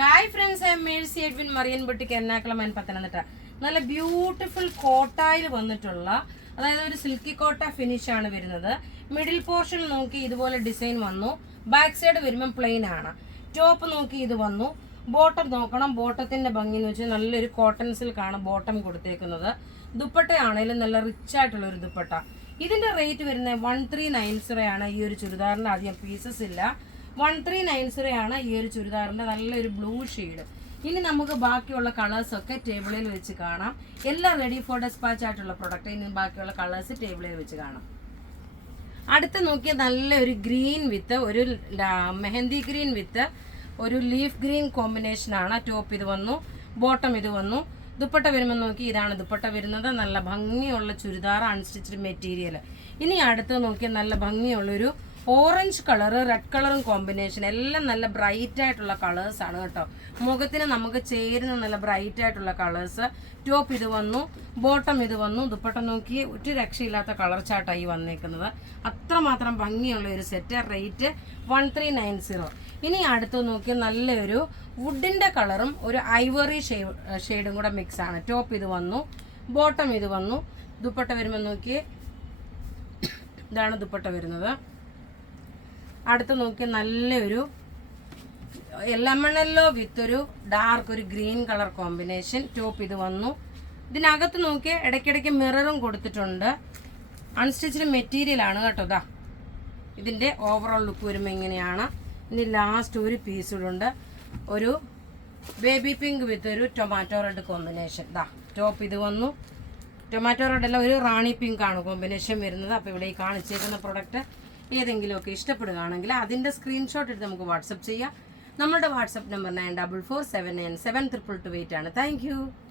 Hi friends, I am Mercy Edwin, Marian boutique, Ernakulam and Pathanamthitta. നല്ല beautiful കോട്ടായിൽ വന്നിട്ടുള്ള, അതായത് ഒരു സിൽക്കി കോട്ട ഫിനിഷ് ആണ് വരുന്നത്. മിഡിൽ പോർഷൻ നോക്കി ഇതുപോലെ ഡിസൈൻ വന്നു. ബാക്ക് സൈഡ് വരുമ്പോൾ പ്ലെയിൻ ആണ്. ടോപ്പ് നോക്കി ഇത് വന്നു. ബോട്ടം നോക്കണം. ബോട്ടത്തിന്റെ ഭംഗി എന്ന് വെച്ചാൽ നല്ലൊരു കോട്ടൺ സിൽക്കാണ് ബോട്ടം കൊടുത്തേക്കുന്നത്. ദുപ്പട്ടയാണേലും നല്ല റിച്ച് ആയിട്ടുള്ള ഒരു ദുപ്പട്ട. ഇതിന്റെ റേറ്റ് വരുന്നത് 1390 ആണ്. ഈ ഒരു ചുരിദാറിന്റെ അധികം പീസസ് ഇല്ല. 1390 ആണ് ഈ ഒരു ചുരിദാറിന്റെ നല്ലൊരു ബ്ലൂ ഷെയ്ഡ്. ഇനി നമുക്ക് ബാക്കിയുള്ള കളേഴ്സ് ഒക്കെ ടേബിളിൽ വെച്ച് കാണാം. എല്ലാം റെഡി ഫോർ ഡെസ്പാച്ച് ആയിട്ടുള്ള പ്രൊഡക്റ്റ്. ഇനി ബാക്കിയുള്ള കളേഴ്സ് ടേബിളിൽ വെച്ച് കാണാം. അടുത്ത് നോക്കിയ നല്ലൊരു ഗ്രീൻ വിത്ത് ഒരു മെഹന്തി ഗ്രീൻ വിത്ത് ഒരു ലീഫ് ഗ്രീൻ കോമ്പിനേഷൻ ആണ്. ടോപ്പ് ഇത് വന്നു, ബോട്ടം ഇത് വന്നു. ദുപ്പട്ട വരുമ്പോൾ നോക്കി ഇതാണ് ദുപ്പട്ട വരുന്നത്. നല്ല ഭംഗിയുള്ള ചുരിദാർ, അൺസ്റ്റിച്ച്ഡ് മെറ്റീരിയൽ. ഇനി അടുത്ത് നോക്കിയാൽ നല്ല ഭംഗിയുള്ളൊരു ഓറഞ്ച് കളറ് റെഡ് കളറും കോമ്പിനേഷൻ. എല്ലാം നല്ല ബ്രൈറ്റ് ആയിട്ടുള്ള കളേഴ്സ് ആണ് കേട്ടോ. മുഖത്തിന് നമുക്ക് ചേരുന്ന നല്ല ബ്രൈറ്റ് ആയിട്ടുള്ള കളേഴ്സ്. ടോപ്പ് ഇത് വന്നു, ബോട്ടം ഇത് വന്നു. ദുപ്പട്ട നോക്കി ഒരു രക്ഷയില്ലാത്ത കളർ ചാട്ടായി വന്നേക്കുന്നത്. അത്രമാത്രം ഭംഗിയുള്ള ഒരു സെറ്റ്. റേറ്റ് 1390. ഇനി അടുത്ത് നോക്കിയാൽ നല്ലൊരു വുഡിന്റെ കളറും ഒരു ഐവറി ഷെയ്ഡും കൂടെ മിക്സ് ആണ്. ടോപ്പ് ഇത് വന്നു, ബോട്ടം ഇത് വന്നു. ദുപ്പട്ട വരുമ്പോൾ നോക്കി ഇതാണ് ദുപ്പട്ട വരുന്നത്. അടുത്ത് നോക്കി നല്ലൊരു ലെമണല്ലോ വിത്ത് ഒരു ഡാർക്ക് ഒരു ഗ്രീൻ കളർ കോമ്പിനേഷൻ. ടോപ്പ് ഇത് വന്നു. ഇതിനകത്ത് നോക്കി ഇടയ്ക്കിടയ്ക്ക് മിററും കൊടുത്തിട്ടുണ്ട്. അൺസ്റ്റിച്ച്ഡ് മെറ്റീരിയൽ ആണ് കേട്ടോ. ഇതാ ഇതിന്റെ ഓവറോൾ ലുക്ക് വരുമ്പോൾ ഇങ്ങനെയാണ്. ഇനി ലാസ്റ്റ് ഒരു പീസുകളുണ്ട്, ഒരു ബേബി പിങ്ക് വിത്ത് ഒരു ടൊമാറ്റോ റെഡ് കോമ്പിനേഷൻ. ദാ ടോപ്പ് ഇത് വന്നു. ടൊമാറ്റോ റെഡ് അല്ല, ഒരു റാണി പിങ്ക് ആണ് കോമ്പിനേഷൻ വരുന്നത്. അപ്പോൾ ഇവിടെ ഈ കാണിച്ചേക്കുന്ന പ്രൊഡക്റ്റ് ഏതെങ്കിലുമൊക്കെ ഇഷ്ടപ്പെടുകയാണെങ്കിൽ അതിൻ്റെ സ്ക്രീൻഷോട്ട് എടുത്ത് നമുക്ക് വാട്സപ്പ് ചെയ്യാം. നമ്മുടെ വാട്സപ്പ് നമ്പർ 9447972228 ആണ്. Thank you.